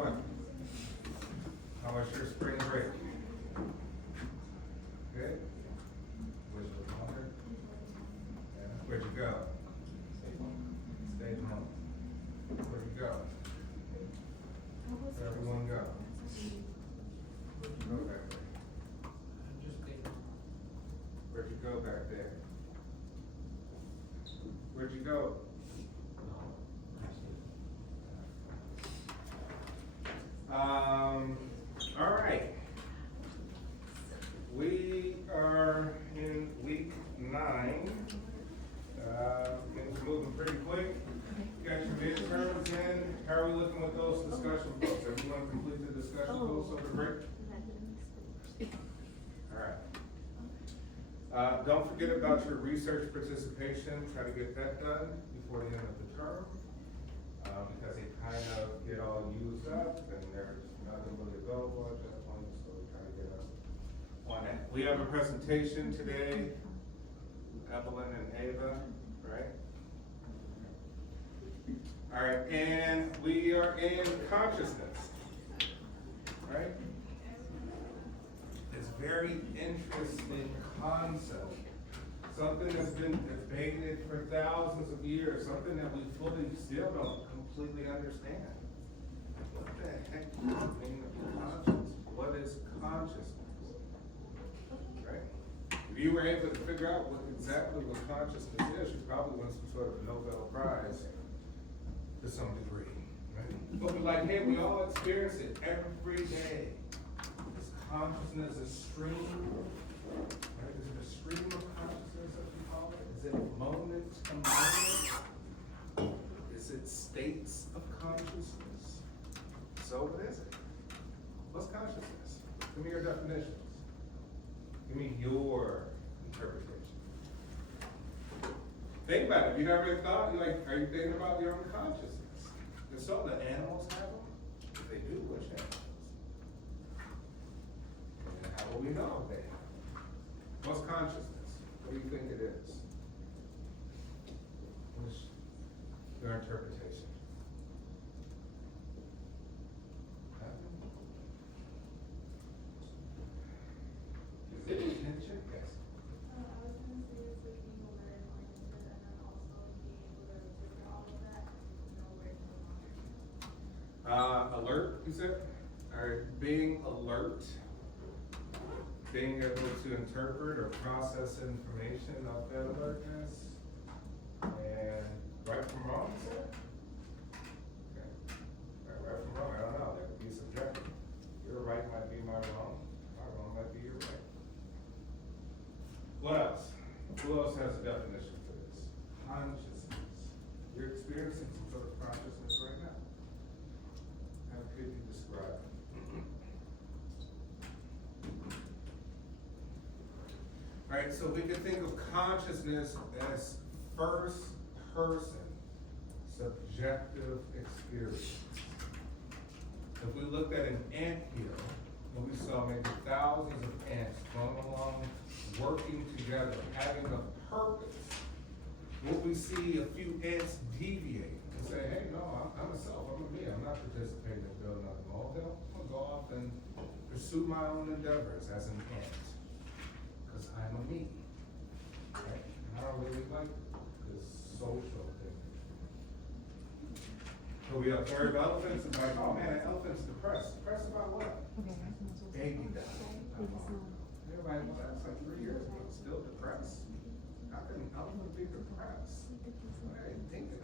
doing? How was your spring break? Good? Was it longer? Yeah. Where'd you go? Stayed home. Where'd you go? Where'd everyone go? Where'd you go back there? Where'd you go back there? Where'd you go? All right. We are in week 9. Things are moving pretty quick. You got your midterms in. How are we looking with those discussion books? Everyone complete the discussion books over the break? All right. Don't forget about your research participation. Try to get that done before the end of the term. Because they kind of get all used up and there's nothing really available at that point, so we try to get up on that. We have a presentation today, Evelyn and Ava, right? All right, and we are in consciousness, right? It's a very interesting concept. Something that's been debated for thousands of years, something that we fully still don't completely understand. What the heck does it mean to be conscious? What is consciousness? Right? If you were able to figure out exactly what consciousness is, you probably win some sort of Nobel Prize to some degree. Right? But we're like, hey, we all experience it every day. Is consciousness a stream? Right? Is it a stream of consciousness, as we call it? Is it moment to moment? Is it states of consciousness? So what is it? What's consciousness? Give me your definitions. Give me your interpretation. Think about it. If you never thought, you're like, are you thinking about your own consciousness? And so the animals have them? If they do, which animals? And how will we know if they have them? What's consciousness? What do you think it is? What's your interpretation? Is it attention? Yes. I was going to say it's like being aware and oriented, and then also being able to interpret all of that and know where to go. Alert, you said? Or being alert, being able to interpret or process information of that alertness, and right from wrong, you said? Okay. Right from wrong, I don't know, that could be subjective. Your right might be my wrong might be your right. What else? Who else has a definition for this? Consciousness. You're experiencing some sort of consciousness right now. How could you describe it? All right, so we can think of consciousness as first person, subjective experience. If we looked at an anthill, and we saw maybe thousands of ants going along, working together, having a purpose, would we see a few ants deviate and say, hey, no, I'm a self, I'm a me, I'm not participating in building up a molehill. I'm gonna go off and pursue my own endeavors as an ant, because I'm a me. Right? And I don't really like this social thing. So we observe elephants and like, oh man, an elephant's depressed. Depressed about what? Baby died. Everybody, well, that's like 3 years ago, still depressed. How can an elephant be depressed? What are they thinking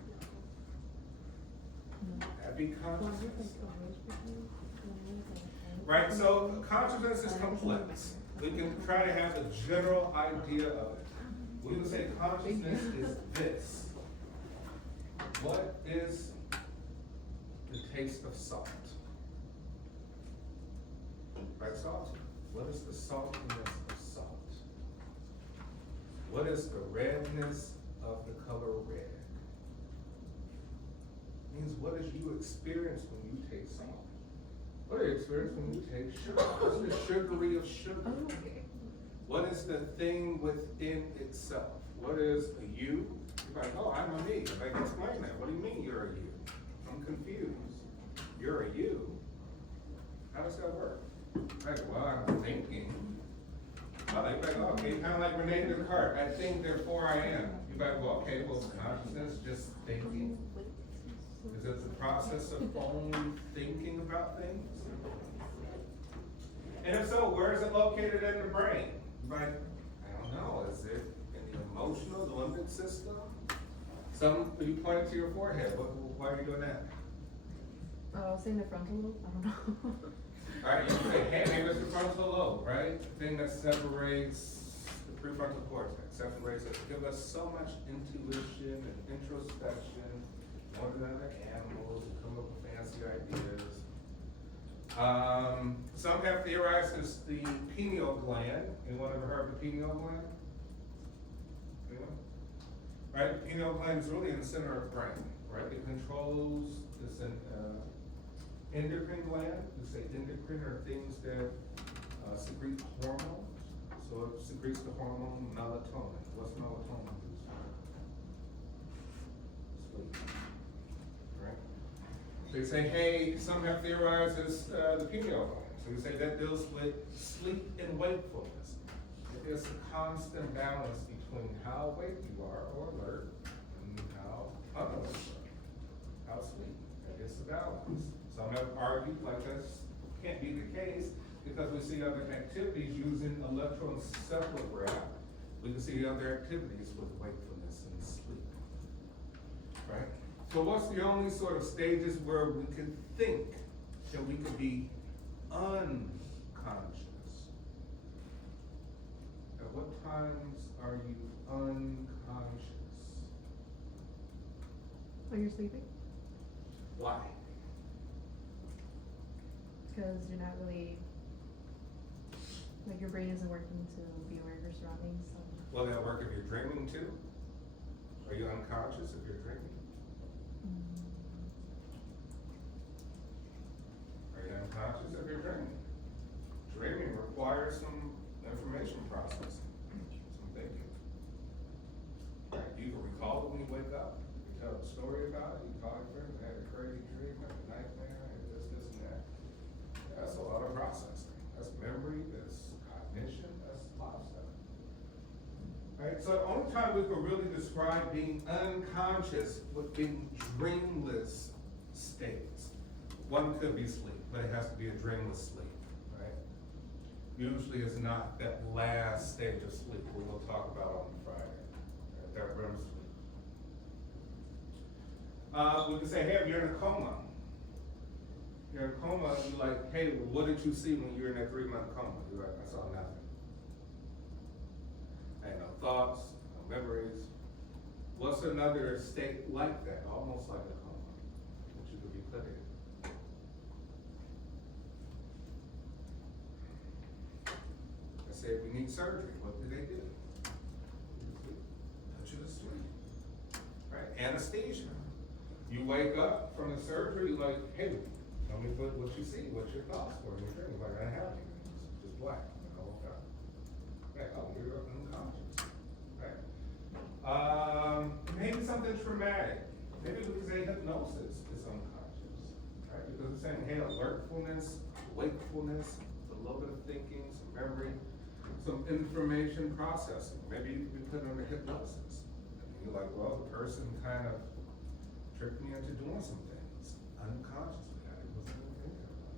about? That'd be consciousness. Right, so consciousness is complex. We can try to have a general idea of it. We would say consciousness is this. What is the taste of salt? Right, salt? What is the saltiness of salt? What is the redness of the color red? It means what did you experience when you taste salt? What do you experience when you taste sugar? What's the sugary of sugar? What is the thing within itself? What is a you? You're like, oh, I'm a me. If I can explain that, what do you mean you're a you? I'm confused. You're a you. part, I think therefore I am. You might go, okay, well, consciousness, just thinking. Is it the process of only thinking about things? And if so, where is it located in the brain? Like, I don't know, is it in the emotional, the limbic system? You pointed to your forehead, why are you doing that? I was saying the frontal lobe, I don't know. Alright, you say, hey, maybe it's the frontal lobe, right? The thing that separates the prefrontal cortex, separates it, give us so much intuition and introspection, more than other animals, and come up with fancy ideas. Some have theorized it's the pineal gland. Anyone ever heard of the pineal gland? Anyone? Right, the pineal gland is really in the center of the brain, right? It controls this endocrine gland. We say endocrine are things that secrete hormones. So it secretes the hormone melatonin. What's melatonin? Sleep. Right? So you say, hey, some have theorized it's the pineal gland. So you say that deals with sleep and wakefulness. It is a constant balance between how awake you are or alert and how unalert you are, how asleep. That is the balance. Some have argued like this can't be the case because we see other activities using electroencephalograph. We can see other activities with wakefulness and sleep. Right? So what's the only sort of stages where we can think that we could be unconscious? At what times are you unconscious? When you're sleeping, Why? because you're not really, like your brain isn't working to be aware of your surroundings, so. Will that work if you're dreaming too? Are you unconscious if you're dreaming? Are you unconscious if you're dreaming? Dreaming requires some information processing, some thinking. Right? You can recall it when you wake up, you tell a story about it, you call your friends, I had a crazy dream, I had a nightmare, I had this and that. That's a lot of processing. That's memory, that's cognition, that's a lot of stuff. Right, so the only time we could really describe being unconscious would be dreamless states. One could be sleep, but it has to be a dreamless sleep, right? Usually it's not that last stage of sleep we will talk about on Friday, right? That REM sleep. We can say, hey, you're in a coma. You're in a coma, you're like, hey, what did you see when you were in that 3-month coma? You're like, I saw nothing. I had no thoughts, no memories. What's another state like that, almost like a coma, that you could be put in? Let's say if we need surgery, what do they do? Put you to sleep. Right? Anesthesia. You wake up from the surgery, you're like, hey, tell me what you see, what's your thoughts for your dream? Like, I have anything, it's just black. I woke up. Like, oh, you're unconscious. Right? Maybe something traumatic. Maybe we can say hypnosis is unconscious. Right? Because it's saying, hey, alertfulness, wakefulness, a little bit of thinking, some memory, some information processing. Maybe we put it under hypnosis. And you're like, well, the person kind of tricked me into doing some things unconsciously. I wasn't even thinking about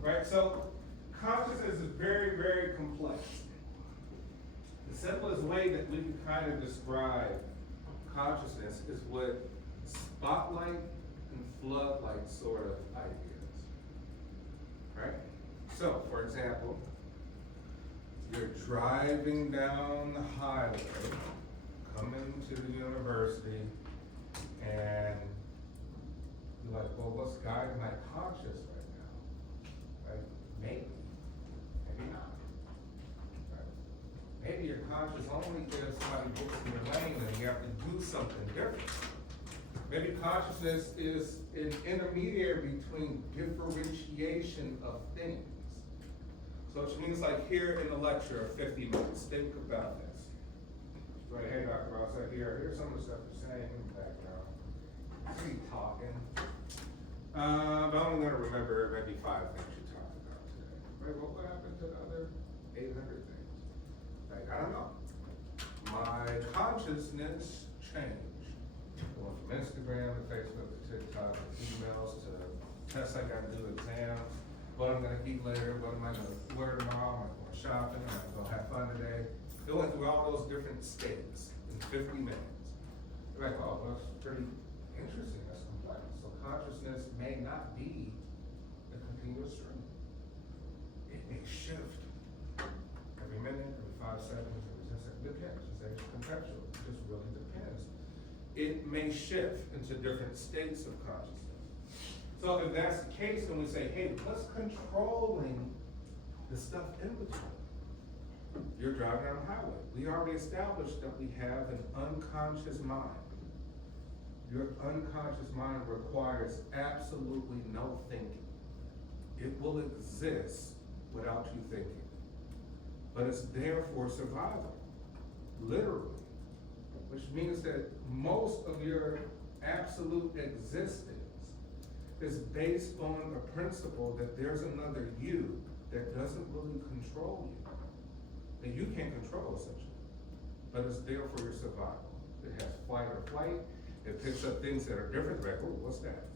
it. Right? So consciousness is very, very complex. The simplest way that we can kind of describe consciousness is with spotlight and floodlight sort of ideas. Right? So, for example, you're driving down the highway, coming to the university, and you're like, well, what's guiding my conscious right now? Right? Maybe. Maybe not. Right? Maybe your conscious only if somebody gets in your lane and you have to do something different. Maybe consciousness is an intermediary between differentiation of things. So which means like here in the lecture of 50 minutes, think about this. Right, hey Dr. Ross, here's some of the stuff you're saying in the background. Keep talking. But I'm only gonna remember maybe 5 things you talked about today. Right, what happened to the other 800 things? Like, I don't know. my consciousness change? Going from Instagram to Facebook to TikTok to emails to tests I gotta do, exams, what I'm gonna eat later, what am I gonna wear tomorrow, am I going shopping, am I gonna have fun today? It went through all those different states in 50 minutes. You're like, oh, well, that's pretty interesting, that's complex. So consciousness may not be a continuous stream. It may shift every minute, every 5 seconds, every 10 seconds. Depends, it's contextual, it just really depends. It may shift into different states of consciousness. So if that's the case, then we say, hey, what's controlling the stuff in between? You're driving on a highway. We already established that we have an unconscious mind. Your unconscious mind requires absolutely no thinking. It will exist without you thinking. But it's there for survival, literally. Which means that most of your absolute existence is based on a principle that there's another you that doesn't really control you. That you can't control, essentially. But it's there for your survival. It has fight or flight. It picks up things that are different. Like, oh, what's that?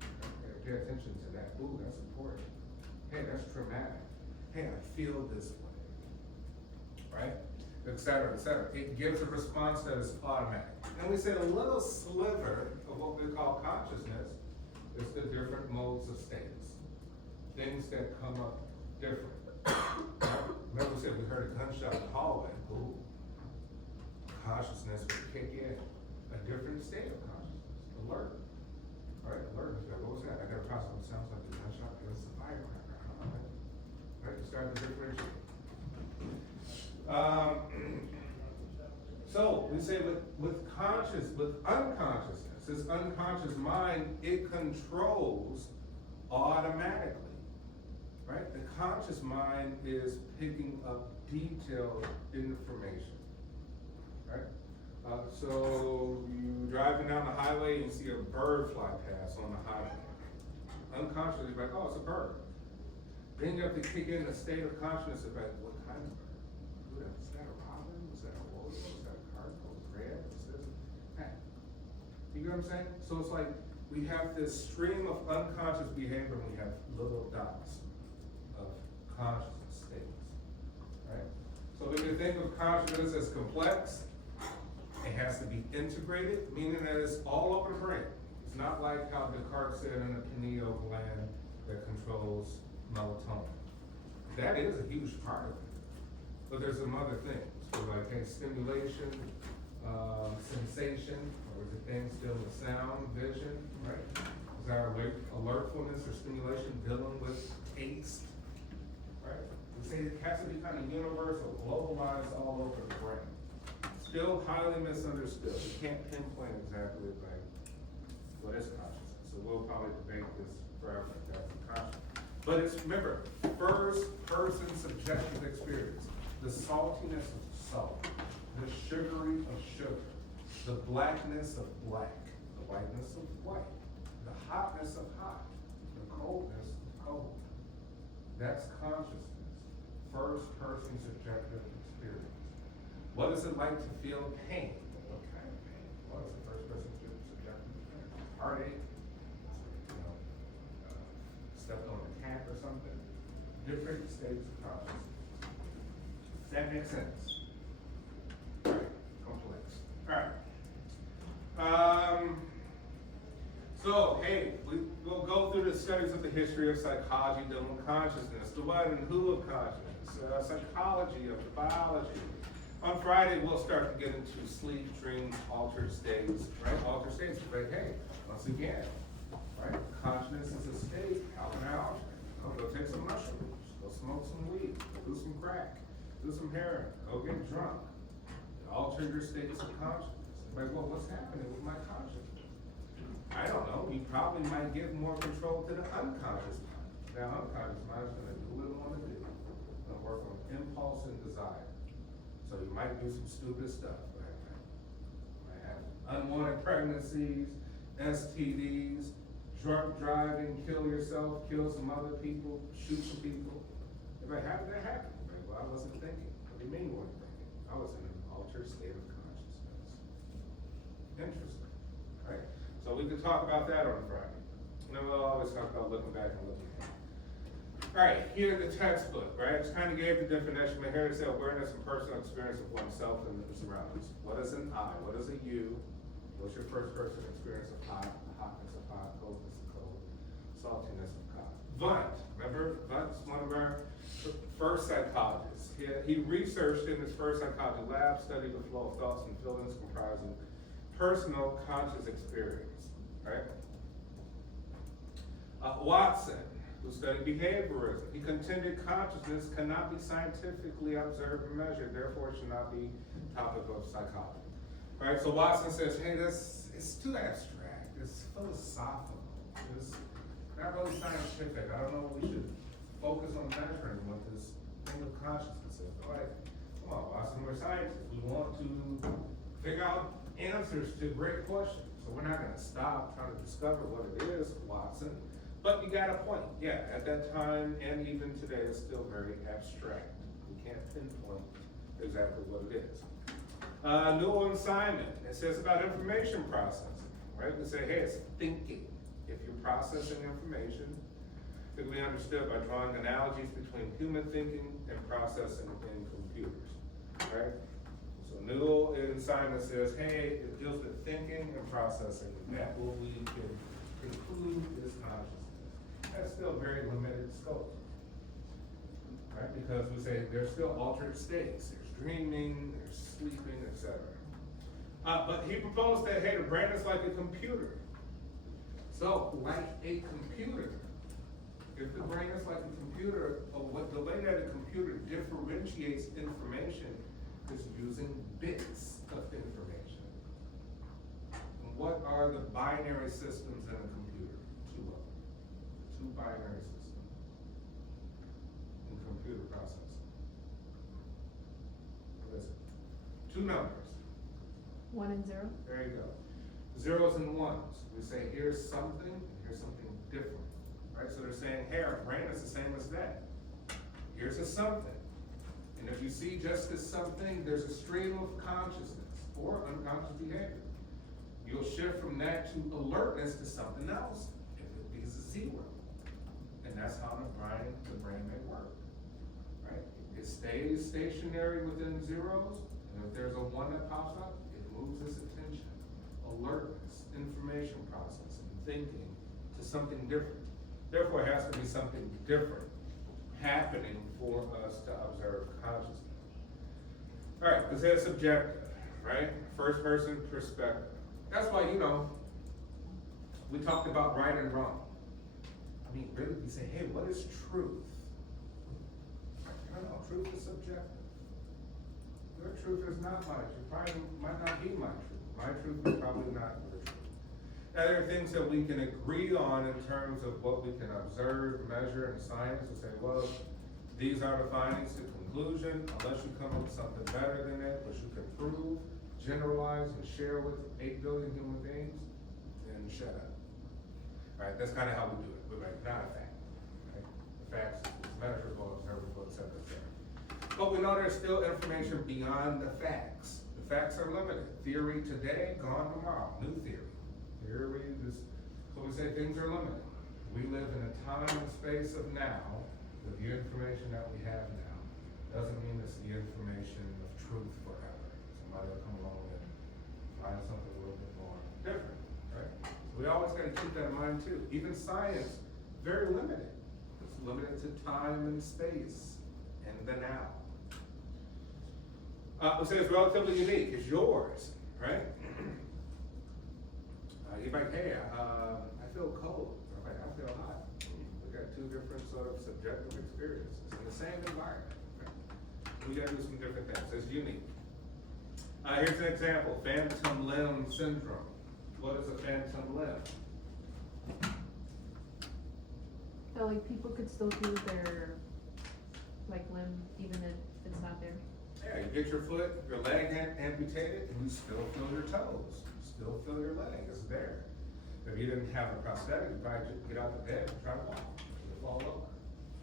Okay, pay attention to that. Ooh, that's important. Hey, that's traumatic. Hey, I feel this way. Right? Et cetera, et cetera. It gives a response that is automatic. And we say a little sliver of what we call consciousness is the different modes of states. Things that come up different. Remember we said we heard a gunshot in the hallway. Ooh. Consciousness would kick in. A different state of consciousness. Alert. All right, alert. What was that? I got a process. It sounds like a gunshot. It's a firecracker. Right, you start to differentiate. So we say with unconsciousness, this unconscious mind, it controls automatically. Right? The conscious mind is picking up detailed information. Right? So you driving down the highway, you see a bird fly past on the highway. Unconsciously, you're like, oh, it's a bird. Then you have to kick in a state of consciousness about what kind of bird? Was that a robin? Was that a wolf? Was that a cardinal? Was it red? Was this? Hey. You get what I'm saying? So it's like we have this stream of unconscious behavior and we have little dots of consciousness states. Right? So we can think of consciousness as complex. It has to be integrated, meaning that it's all over the brain. It's not like how Descartes said in the pineal gland that controls melatonin. That is a huge part of it. But there's some other things. So like, hey, stimulation, sensation, or is it things dealing with sound, vision, right? Is our alertfulness or stimulation dealing with taste, right? We say it has to be kind of universal, globalized all over the brain. Still highly misunderstood. We can't pinpoint exactly like what is consciousness. So we'll probably debate this forever if that's consciousness. But it's, remember, first person subjective experience. The saltiness of salt, the sugary of sugar, the blackness of black, the whiteness of white, the hotness of hot, the coldness of cold. That's consciousness. First person subjective experience. What is it like to feel pain? What kind of pain? What is the first person subjective experience? Heartache? Stepped on a cat or something? Different states of consciousness. Does that make sense? All right, complex. All right. So, hey, we'll go through the studies of the history of psychology, dealing with consciousness, the what and who of consciousness, psychology of the biology. On Friday, we'll start to get into sleep, dreams, altered states, right? Altered states, but hey, once again, right? Consciousness is a state. How can I alter it? Oh, go take some mushrooms, go smoke some weed, go do some crack, do some heroin, go get drunk. Alter your states of consciousness. Like, well, what's happening with my consciousness? I don't know. You probably might give more control to the unconscious mind. Now, unconscious mind is going to do what it want to do. It's going to work on impulse and desire. So you might do some stupid stuff. Right? You might have unwanted pregnancies, STDs, drunk driving, kill yourself, kill some other people, shoot some people. If I have that happen, right? Well, I wasn't thinking. What do you mean you weren't thinking? I was in an altered altered state of consciousness. Interesting, right? So we can talk about that on Friday. And then we'll always talk about looking back and looking ahead. All right, here the textbook, right? Just kind of gave the definition, but here it says awareness and personal experience of oneself and the surroundings. What is an I? What is a you? What's your first person experience of hot? The hotness of hot, coldness of cold, saltiness of hot. Wundt, remember? Wundt's one of our first psychologists. He researched in his first psychology lab, studied the flow of thoughts and feelings comprising personal conscious experience, right? Watson, who studied behaviorism, he contended consciousness cannot be scientifically observed and measured, therefore it should not be topic of psychology. Right, so Watson says, hey, it's too abstract, it's philosophical, it's not really scientific, I don't know if we should focus on measuring what this thing of consciousness is. All right, come on, Watson, we're scientists, we want to figure out answers to great questions, so we're not gonna stop trying to discover what it is, Watson. But you got a point, yeah, at that time and even today, it's still very abstract. We can't pinpoint exactly what it is. Newell and Simon, it says about information processing, right? We say, hey, it's thinking. If you're processing information, it can be understood by drawing analogies between human thinking and processing in computers, right? So Newell and Simon says, hey, it deals with thinking and processing. That what we can conclude is consciousness. That's still very limited scope, right? Because we say there's still altered states. There's dreaming, there's sleeping, etc. But he proposed that, hey, the brain is like a computer. So, like a computer, if the brain is like a computer, the way that a computer differentiates information is using bits of information. And what are the binary systems in a computer? Two of them. Two binary systems in computer processing. What is it? Two numbers. 1 and 0? There you go. Zeros and ones. We say here's something, and here's something different. Right? So they're saying, hey, our brain is the same as that. Here's a something. And if you see just as something, there's a stream of consciousness or unconscious behavior. You'll shift from that to alertness to something else if it is a zero. And that's how the brain may work. Right? It stays stationary within zeros, and if there's a one that pops up, it moves its attention, alertness, information processing, thinking to something different. Therefore, it has to be something different happening for us to observe consciousness. All right, this is subjective, right? First person perspective. That's why, we talked about right and wrong. I mean, really, we say, hey, what is truth? I don't know, truth is subjective. Your truth is not my truth. Probably might not be my truth. My truth is probably not your truth. Now, there are things that we can agree on in terms of what we can observe, measure in science, and say, well, these are the findings to conclusion, unless you come up with something better than that, which you can prove, generalize, and share with 8 billion human beings, then shut up. Right? That's kind of how we do it. We're like, not a fact. Right? The facts is measurable, observable, et cetera, et cetera. But we know there's still information beyond the facts. The facts are limited. Theory today, gone tomorrow. New theory. Theory is, so we say things are limited. We live in a time and space of now with the information that we have now. Doesn't mean it's the information of truth forever. Somebody will come along and find something a little bit more different, right? So we always got to keep that in mind too. Even science, very limited. It's limited to time and space and the now. We say it's relatively unique. It's yours, right? You're like, hey, I feel cold. Or like, I feel hot. We got two different sort of subjective experiences in the same environment. Right? We gotta do some different things. It's unique. Here's an example: phantom limb syndrome. What is a phantom limb? So like people could still do their limb even if it's not there. Yeah, you get your foot, your leg amputated, and you still feel your toes. You still feel your leg. It's there. If you didn't have a prosthetic, you probably just get out of bed and try to walk. You'll fall over.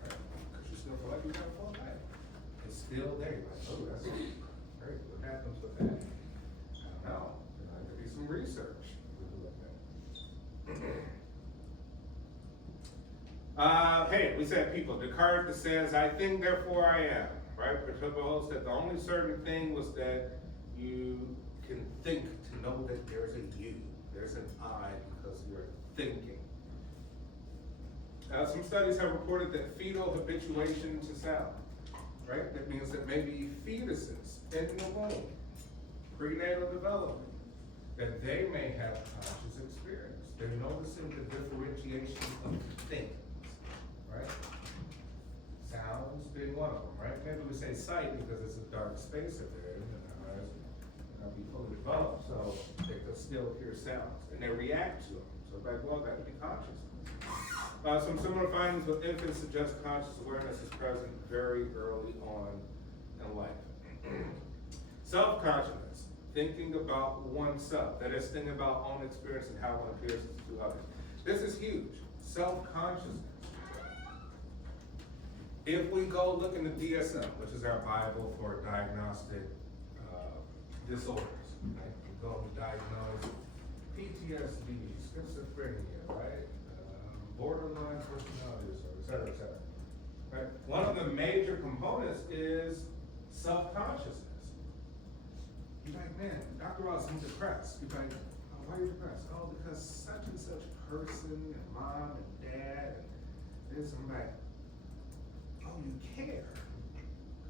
Right? Because you still feel like you got a full leg. It's still there. You're like, oh, that's Right, what happens with that? I don't know, there could be some research. Hey, we said people. Descartes says, I think, therefore I am. Right? Protobull said the only certain thing was that you can think to know that there's a you, there's an I, because you're thinking. Some studies have reported that fetal habituation to sound, right? That means that maybe fetuses in the womb, prenatal development, that they may have conscious experience. They're noticing the differentiation of things, right? Sounds being one of them, right? Maybe we say sight because it's a dark space up there, and our eyes may not be fully developed, so they can still hear sounds, and they react to them. So like, well, that would be consciousness. Some similar findings with infants suggest conscious awareness is present very early on in life. Self-consciousness, thinking about oneself, that is, thinking about own experience and how one appears to others. This is huge. Self-consciousness. If we go look in the DSM, which is our Bible for diagnostic disorders, right? We go and diagnose PTSD, schizophrenia, right? Borderline personality disorder, et cetera, et cetera. Right? One of the major components is self-consciousness. You're like, man, Dr. Ross, I'm depressed. You're like, oh, why are you depressed? Oh, because such and such person, and mom and dad, and this, and that. Oh, you care.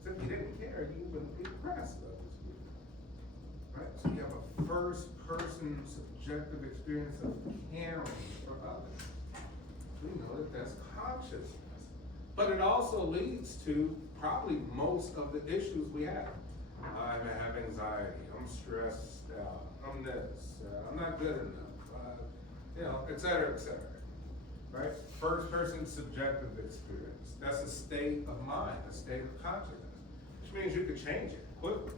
Because if you didn't care, you wouldn't be depressed about this people. Right? So you have a first-person subjective experience of caring for others. We know that that's consciousness. But it also leads to probably most of the issues we have. I have anxiety, I'm stressed out, I'm this, I'm not good enough, et cetera, right? First person subjective experience. That's a state of mind, a state of consciousness, which means you could change it quickly.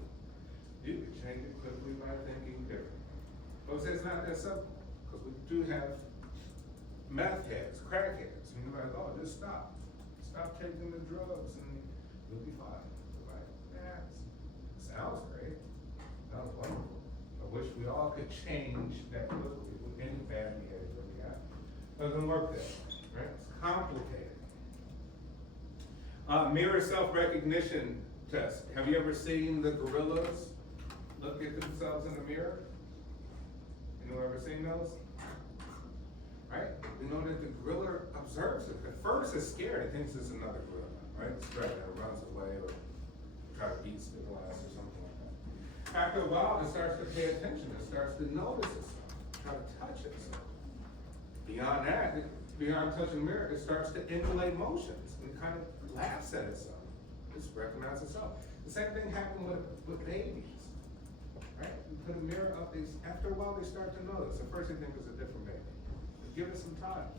You could change it quickly by thinking differently. But it's not that simple, because we do have meth heads, crack heads, and you're like, oh, just stop. Stop taking the drugs and you'll be fine. We're like, yeah, sounds great. Sounds wonderful. I wish we all could change that quickly with any bad behavior we have. Doesn't work that way, right? It's complicated. Mirror self-recognition test. Have you ever seen the gorillas look at themselves in the mirror? Anyone ever seen those? Right? We know that the gorilla observes it. At first it's scared, it thinks it's another gorilla, right? It's threatened, it runs away or try to beat the glass or something like that. After a while, it starts to pay attention, it starts to notice itself, try to touch itself. Beyond that, beyond touching the mirror, it starts to emulate motions and kind of laughs at itself. Just recognizes itself. The same thing happened with babies, right? You put a mirror up, after a while they start to notice. The first thing they think is a different baby. Give it some time.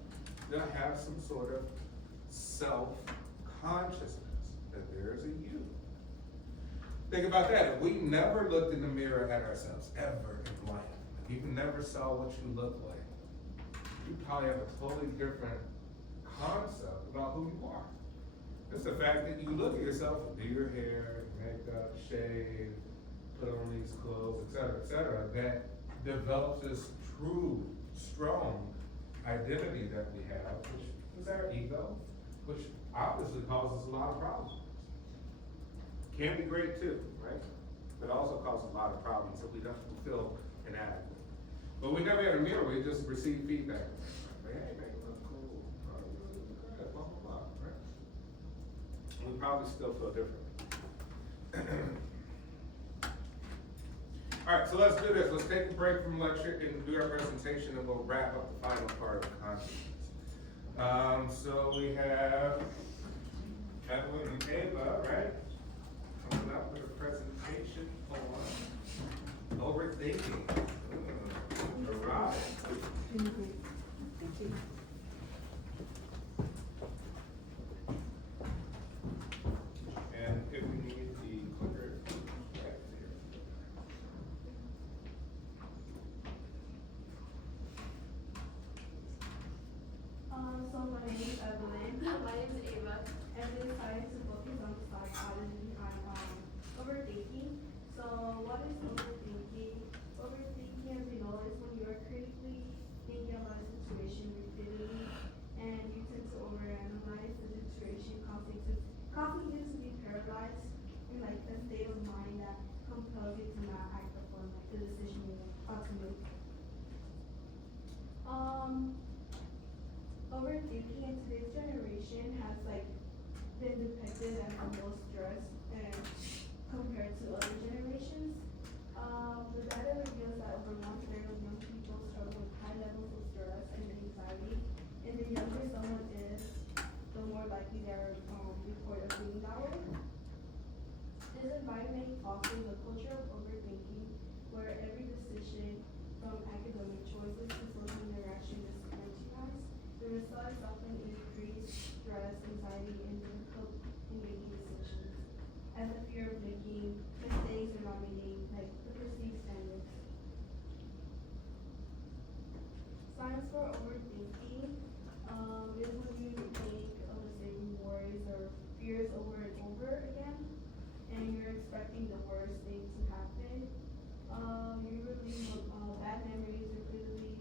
They'll have some sort of self-consciousness that there's a you. Think about that. If we never looked in the mirror at ourselves, ever in life, if you never saw what you look like, you probably have a totally different concept about who you are. It's the fact that you look at yourself, do your hair, makeup, shave, put on these clothes, et cetera, that develops this true, strong identity that we have, which is our ego, which obviously causes a lot of problems. Can be great too, right? But also causes a lot of problems that we don't feel inadequate. But we never had a mirror, we just receive feedback. Like, hey, make it look cool, blah, blah, blah, right? We probably still feel different. All right, so let's do this. Let's take a break from lecture and do our presentation, and we'll wrap up the final part of consciousness. So we have Evelyn and Ava, right? Coming up with a presentation on overthinking. All right. Thank you. And if we need the clicker, right here. So my name is Evelyn. My name is Ava, and we decided to focus on the psychology behind overthinking. So what is overthinking? Overthinking, as we know, is when you are critically thinking about a situation repeatedly and you tend to overanalyze the situation, causing you to be paralyzed in like a state of mind that compels you to not act upon like the decision you're about to make. Overthinking in today's generation has like been depicted as the most stressed and compared to other generations. The data reveals that over 1/3 of young people struggle with high levels of stress and anxiety, and the younger someone is, the more likely they are report of being that way. This environment fosters a culture of overthinking, where every decision, from academic choices to social interaction, is scrutinized. The result is often increased stress, anxiety, and difficulty in making decisions, as a fear of making mistakes or not meeting like the perceived standards. Signs for overthinking is when you think of the same worries or fears over and over again, and you're expecting the worst thing to happen. You relive bad memories repeatedly.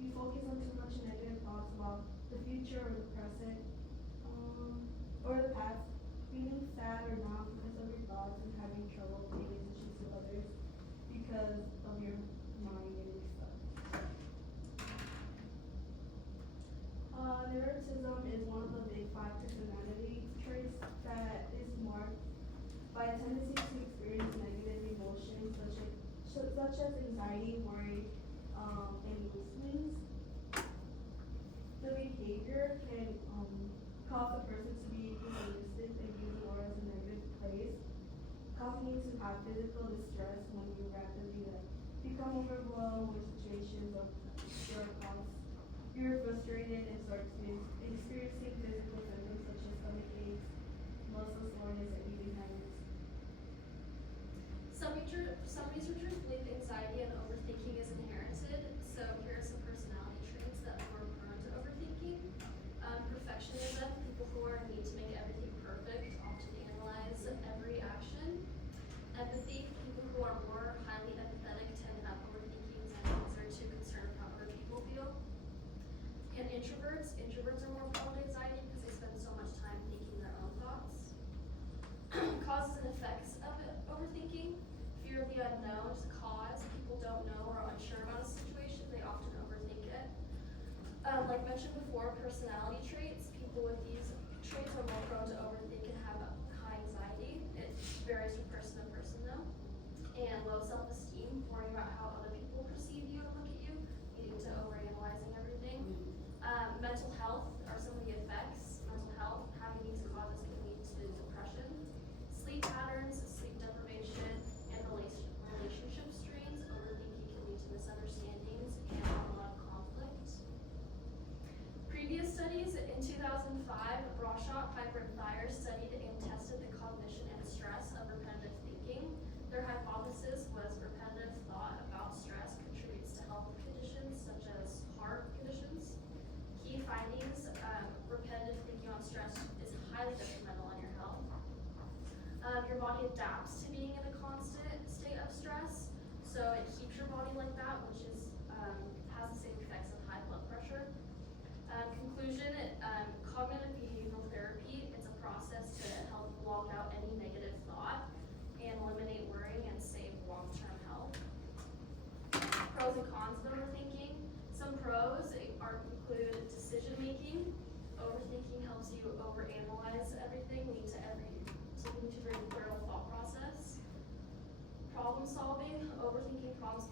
You focus on too much negative thoughts about the future or the present, or the past. Feeling sad or not because of your thoughts and having trouble paying attention to others because of your mind getting stuck. Neuroticism is one of the big 5 personality traits that is marked by a tendency to experience negative emotions such as anxiety, worry, and mood swings. The behavior can cause a person to be pessimistic and view the world as a negative place, causing you to have physical distress when you rapidly become overwhelmed with situations of your cause. You're frustrated and start experiencing physical symptoms such as stomach aches, muscle soreness, and eating habits. Some researchers believe anxiety and overthinking is inherited. So here are some personality traits that are more prone to overthinking. Perfectionism, people who are need to make everything perfect, often analyze every action. Empathy, people who are more highly empathetic tend to have overthinking tendencies or too concerned with how other people feel. And introverts are more prone to anxiety because they spend so much time thinking their own thoughts. Causes and effects of overthinking. Fear of the unknown is a cause. People don't know or are unsure about a situation, they often overthink it. Like mentioned before, personality traits. People with these traits are more prone to overthink and have high anxiety. It varies from person to person though. And low self-esteem, worrying about how other people perceive you and look at you, leading to overanalyzing everything. Mental health are some of the effects. Mental health, having these causes can lead to depression. Sleep patterns, sleep deprivation, and relationship strains. Overthinking can lead to misunderstandings and a lot of conflict. Previous studies in 2005, Rorschach, Piper, and Thayer studied and tested the cognition and stress of repetitive thinking. Their hypothesis was repetitive thought about stress contributes to health conditions such as heart conditions. Key findings, repetitive thinking on stress is highly detrimental on your health. Your body adapts to being in a constant state of stress, so it keeps your body like that, which is has the same effects of high blood pressure. Conclusion, cognitive behavioral therapy, it's a process to help block out any negative thought and eliminate worrying and save long-term health. Pros and cons of overthinking. Some pros include decision making. Overthinking helps you overanalyze everything, leading to very thorough thought process. Problem solving. Overthinking problem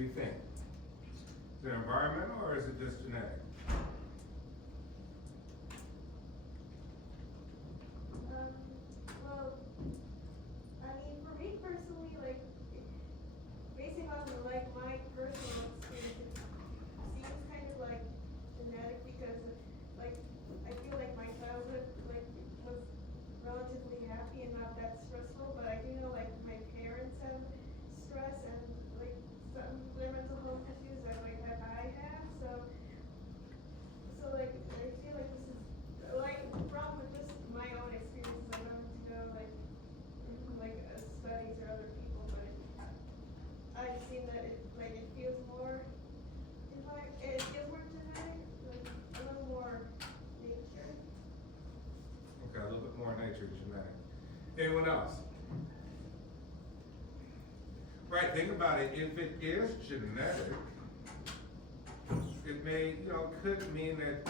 do you think? Is it environmental or is it just genetic? Well, I mean, for me personally, like, basing on like my personal experience, it seems kind of like genetic because like, I feel like my childhood like was relatively happy and not that stressful, but I do know like my parents have stress and like some of their mental health issues that like that I have, so like, I feel like this is, like, from just my own experiences, I don't have to go, like, studies or other people, but I've seen that it, like, it feels more, it feels more genetic, like, a little more nature. Okay, a little bit more nature genetic. Anyone else? Right, think about it, if it is genetic, it may, could mean that,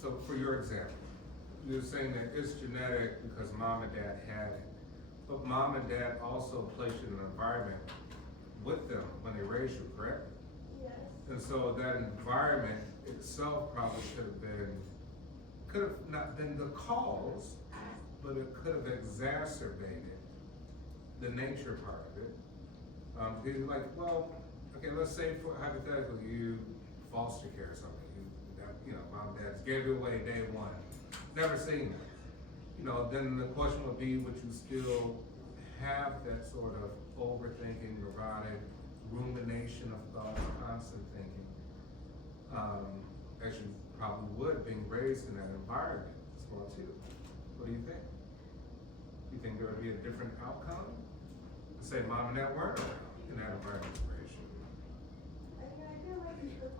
so for your example, you're saying that it's genetic because mom and dad had it, but mom and dad also placed you in an environment with them when they raised you, correct? Yes. And so that environment itself probably could have not been the cause, but it could have exacerbated the nature part of it. Because you're like, well, okay, let's say for hypothetically, you foster care or something, mom and dad gave you away day one, never seen it. Then the question would be, would you still have that sort of overthinking, neurotic, rumination of thoughts, constant thinking, as you probably would being raised in that environment as well too? What do you think? You think there would be a different outcome? Say mom and dad weren't around in that environment raised you. I mean, I feel like the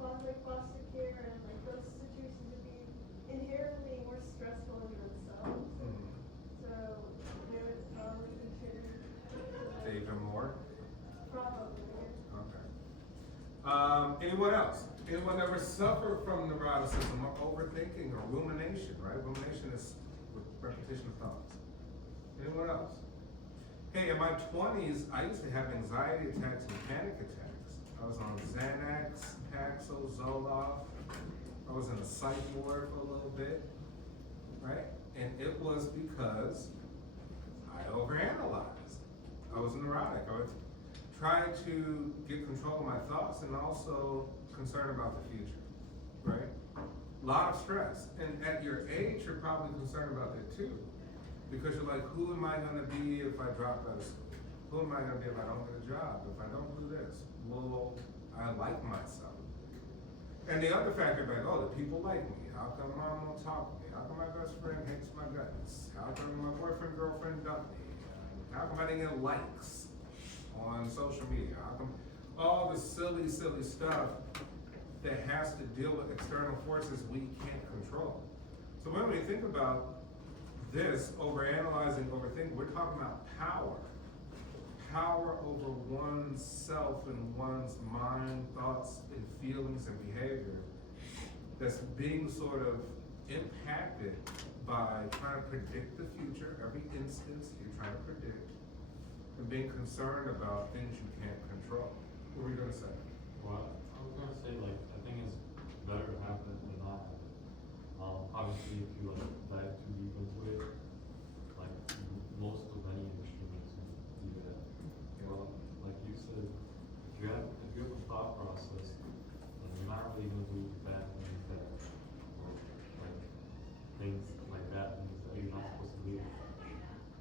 foster care and like those situations would be inherently more stressful in themselves. So they would probably contribute to Even more? probably. Okay. Anyone else? Anyone ever suffer from neuroticism or overthinking or rumination, right? Rumination is repetition of thoughts. Anyone else? Hey, in my 20s, I used to have anxiety attacks and panic attacks. I was on Xanax, Paxil, Zoloft. I was in a psych ward for a little bit, right? And it was because I overanalyzed. I was neurotic. I was trying to get control of my thoughts and also concerned about the future, right? A lot of stress. And at your age, you're probably concerned about that too. Because you're like, who am I gonna be if I drop out of school? Who am I gonna be if I don't get a job? If I don't do this? Will I like myself? And the other factor, like, oh, do people like me? How come mom won't talk to me? How come my best friend hates my guts? How come my boyfriend, girlfriend dumped me? How come I didn't get likes on social media? How come all the silly stuff that has to deal with external forces we can't control? So when we think about this, overanalyzing, overthinking, we're talking about power. Power over one's self and one's mind, thoughts, and feelings and behavior that's being sort of impacted by trying to predict the future. Every instance you're trying to predict and being concerned about things you can't control. What were you gonna say? Well, I was gonna say, like, I think it's better to have it than not have it. Obviously, if you like dive too deep into it, like most of any industry makes you do that. Well, like you said, if you have a thought process, then you're not really gonna do bad things that, or like things like that, things that you're not supposed to do.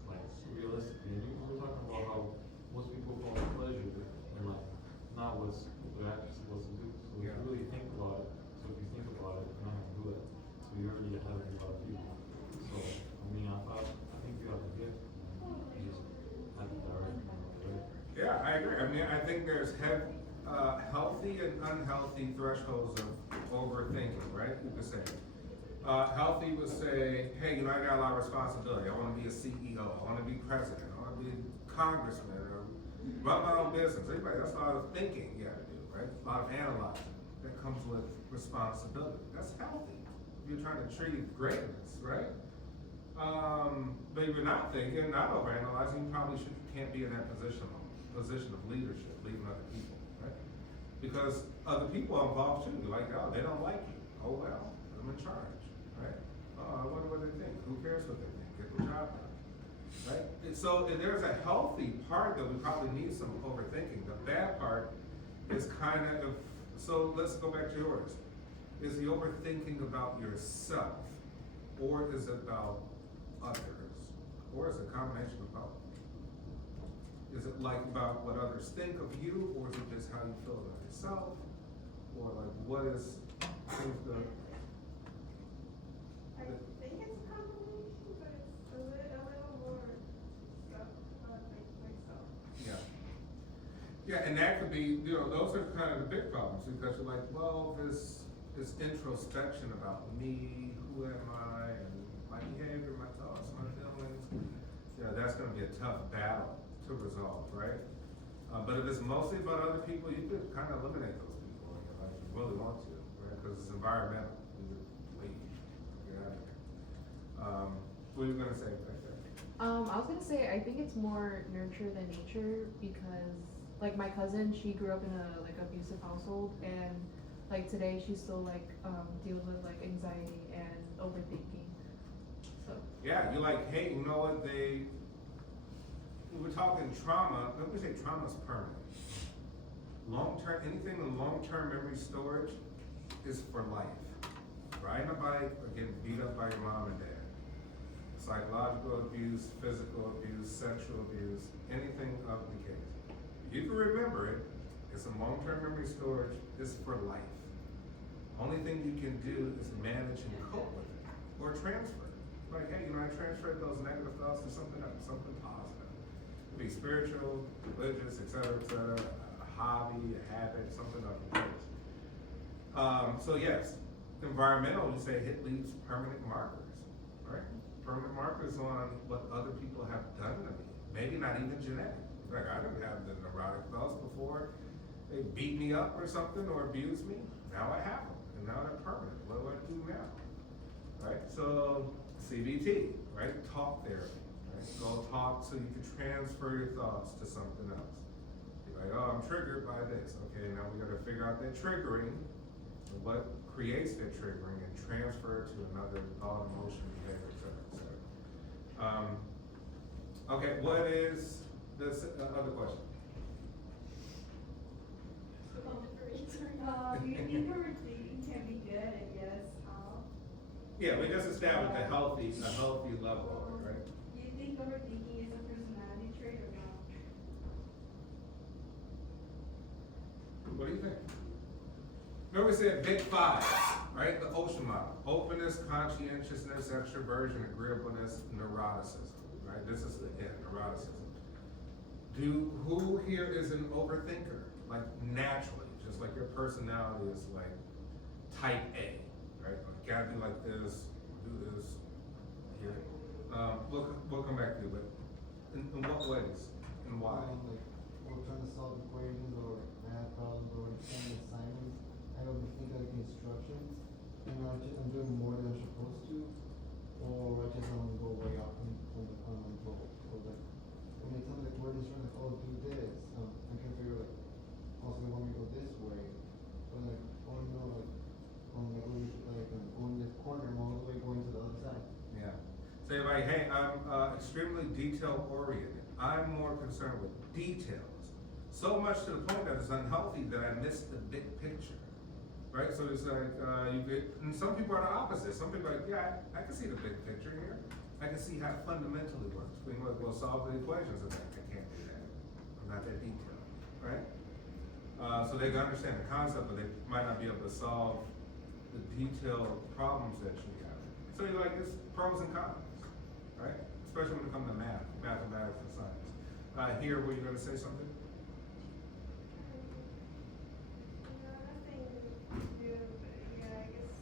Like realistically, and we're talking about how most people call it pleasure, and like not what's they're actually supposed to do. So if you really think about it, so if you think about it, you're not gonna do it. So you're already ahead of a lot of people. So I mean, I think you have a gift. You just have to direct it right. Yeah, I agree. I mean, I think there's healthy and unhealthy thresholds of overthinking, right? You could say. Healthy would say, hey, I got a lot of responsibility. I want to be a CEO. I want to be president. I want to be a congressman or run my own business. Anybody, that's a lot of thinking you got to do, right? A lot of analyzing that comes with responsibility. That's healthy. If you're trying to achieve greatness, right? But if you're not thinking, not overanalyzing, you probably can't be in that position long. position of leadership, leading other people, right? Because other people are involved too, you're like, oh, they don't like you, oh well, I'm in charge, right? Oh, I wonder what they think, who cares what they think, get the job done, right? And so, and there's a healthy part that we probably need some overthinking, the bad part is kind of, so let's go back to yours. Is the overthinking about yourself, or is it about others, or is it a combination of both? Is it like about what others think of you, or is it just how you feel about yourself? Or like what is, seems to, I think it's a combination, but it's a little more stuff about myself. yeah. Yeah, and that could be, you know, those are kind of the big problems, because you're like, well, this introspection about me, who am I, and my behavior, my thoughts, my feelings, yeah, that's gonna be a tough battle to resolve, right? But if it's mostly about other people, you could kind of eliminate those people in your life, if you really want to, right? Because it's environmental, you would leave, get out of here. What are you gonna say back there? I was gonna say, I think it's more nurture than nature, because like my cousin, she grew up in a like abusive household, and like today she still like deals with like anxiety and overthinking. So Yeah, you're like, hey, you know what, we're talking trauma, let me say trauma's permanent. Long-term, anything in long-term memory storage is for life. Riding a bike or getting beat up by your mom and dad. Psychological abuse, physical abuse, sexual abuse, anything of the case. You can remember it, it's in long-term memory storage, it's for life. Only thing you can do is manage and cope with it, or transfer it. Like, hey, you know, I transferred those negative thoughts to something else, something positive. It could be spiritual, religious, et cetera, a hobby, a habit, something of the case. So yes, environmental, you say it leaves permanent markers, right? Permanent markers on what other people have done to me. Maybe not even genetic. Like, I didn't have the neurotic thoughts before. They beat me up or something, or abused me. Now I have them, and now they're permanent. What do I do now? Right, so CBT, right, talk therapy, right? Go talk so you can transfer your thoughts to something else. You're like, oh, I'm triggered by this. Okay, now we gotta figure out that triggering, and what creates that triggering, and transfer it to another thought, emotion, behavior, et cetera, et cetera. Okay, what is this other question? Do you think overthinking can be good, and yes, how? Yeah, we just established a healthy level of it, right? Do you think overthinking is a personality trait or not? What do you think? Remember we said big five, right? The ocean model. Openness, conscientiousness, extroversion, agreeableness, neuroticism, right? This is the end, neuroticism. Who here is an overthinker? Like naturally, just like your personality is like type A, right? Like, gotta be like this, do this, here. We'll come back to you, but in what ways and why? Like, we're trying to solve equations or math problems or exam assignments. I don't think like instructions, and I'm doing more than I'm supposed to, or I just don't go way off from the goal. Or like, when they tell me like word instructions, like, oh, do this, I can figure like, also they want me to go this way, but like, oh no, like, going this corner, I'm all the way going to the other side. Yeah. Say like, hey, I'm extremely detail oriented. I'm more concerned with details. So much to the point that it's unhealthy that I miss the big picture. Right? So it's like, and some people are the opposite. Some people are like, yeah, I can see the big picture here. I can see how it fundamentally works. We might well solve the equations of that. I can't do that. I'm not that detailed. Right? So they can understand the concept, but they might not be able to solve the detailed problems that you have. So you're like, it's pros and cons, right? Especially when it comes to mathematics and science. Here, were you gonna say something? Nothing new, but yeah, I guess it's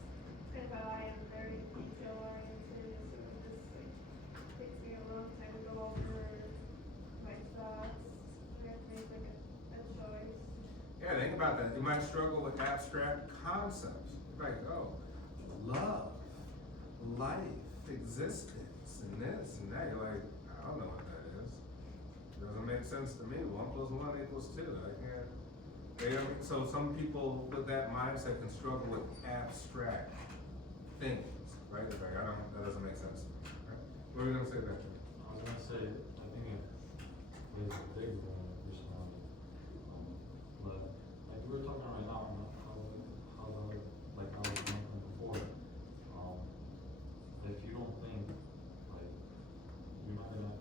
kind of how I am, very detail oriented, so it just like takes me a long time to go over my thoughts. I have to make like a choice. Yeah, think about that. You might struggle with abstract concepts. Like, oh, love, life, existence, and this and that. You're like, I don't know what that is. Doesn't make sense to me. 1 + 1 = 2. I can't. So some people with that mindset can struggle with abstract things, right? It's like, that doesn't make sense to me. Right? What are you gonna say about you? I was gonna say, I think it plays a big role in personality. But like we were talking right now, how I was mentioning before, if you don't think, like, you're not gonna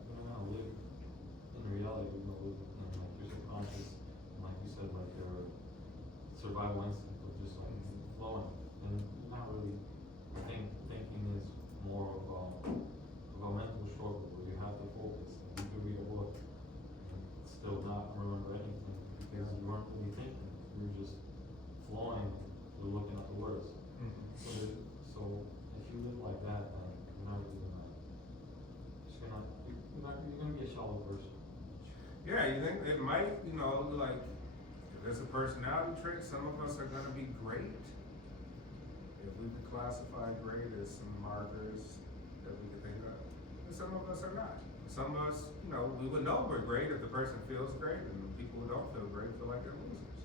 live in reality, you're gonna live in like your subconscious, and like you said, like your survival instinct of just like flowing, and not really, I think thinking is more of a mental struggle where you have to focus, and you can read a book and still not remember anything because you weren't really thinking, you were just flowing, you're looking at the words. So if you live like that, then you're not really you're gonna be a shallow person. Yeah, you think it might, like, if there's a personality trait, some of us are gonna be great. If we could classify great as some markers that we could think of, and some of us are not. Some of us, we would know we're great if the person feels great, and people who don't feel great feel like they're losers.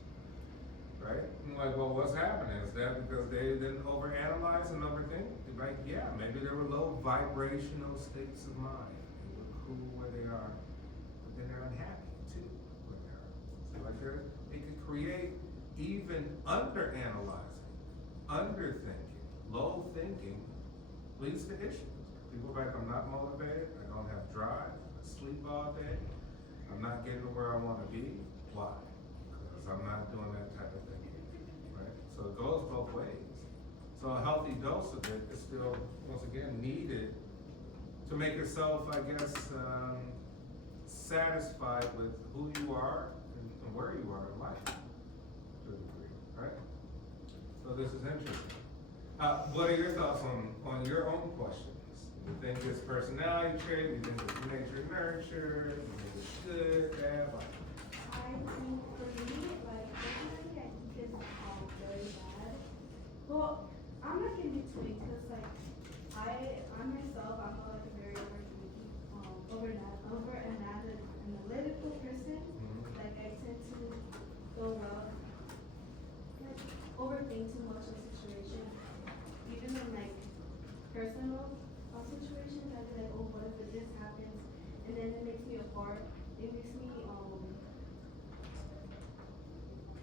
Right? And like, well, what's happening? Is that because they didn't overanalyze and overthink? Like, yeah, maybe there were low vibrational states of mind. They were cool where they are, but then they're unhappy too where they are. So like it could create even underanalyzing, underthinking, low thinking leads to issues. People are like, I'm not motivated, I don't have drive, I sleep all day, I'm not getting to where I want to be. Why? Because I'm not doing that type of thinking, right? So it goes both ways. So a healthy dose of it is still, once again, needed to make yourself, I guess, satisfied with who you are and where you are in life, to a degree, right? So this is interesting. What are your thoughts on your own questions? You think it's personality trait? You think it's nature nurture? You think it's good, bad? I think for me, like, personally, I think it's very bad. Well, I'm like in between, because like, I myself, I'm not like a very analytical person. Like, I tend to go up, like, overthink too much of situations. Even in like personal situations, I'd be like, oh, what if this happens? And then it makes me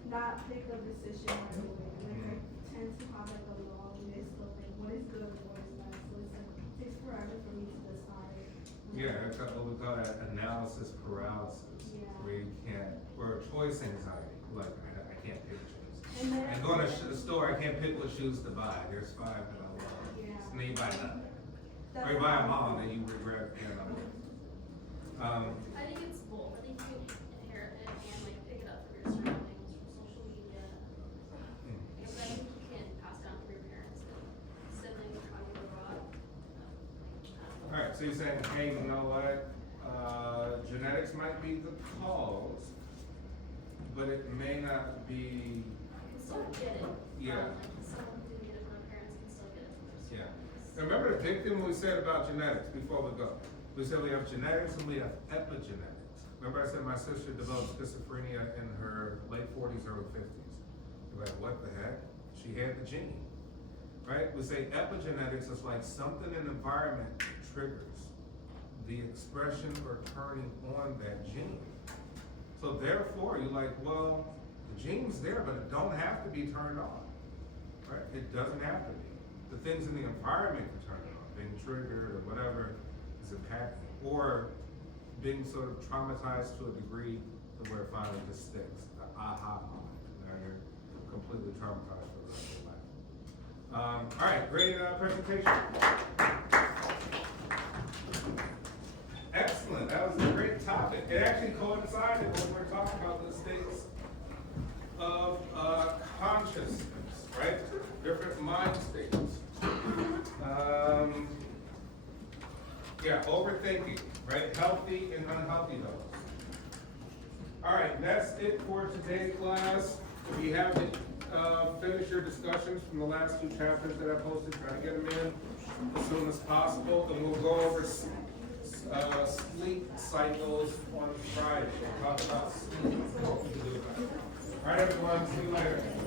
not pick a decision right away. Like, I tend to have like a long list of like what is good and what is not. So it's like, it takes forever for me to decide. Yeah, that's what we call that analysis paralysis. Yeah. Where you can't, or choice anxiety, like I can't pick shoes. And then And going to the store, I can't pick what shoes to buy. There's 5 that I love. Yeah. And then you buy nothing. that's Or you buy them how- all and then you regret paying them. I think it's both. I think you inherit it and like pick it up from your surroundings, from social media. Because I think you can pass down from your parents and siblings probably abroad. Alright, so you're saying, hey, you know what? Genetics might be the cause, but it may not be. You can still get it. Yeah. Like someone who didn't get it from their parents can still get it from their Yeah. surroundings. Remember the big thing we said about genetics before we go? We said we have genetics and we have epigenetics. Remember I said my sister developed schizophrenia in her late 40s, early 50s. You're like, what the heck? She had the gene, right? We say epigenetics is like something in the environment triggers the expression or turning on that gene. So therefore, you're like, well, the gene's there, but it don't have to be turned on, right? It doesn't have to be. The things in the environment can turn it on, being triggered or whatever is impacting, or being sort of traumatized to a degree to where it finally just sticks, the aha moment. Now you're completely traumatized for the rest of your life. All right, great presentation. Excellent, that was a great topic. It actually coincided when we were talking about the states of consciousness, right? Different mind states. Yeah, overthinking, right? Healthy and unhealthy those. All right, that's it for today's class. We have to finish your discussions from the last 2 chapters that I posted, try to get them in as soon as possible, and we'll go over sleep cycles on Friday, we'll talk about sleep, what we can do about it. All right, everyone, see you later.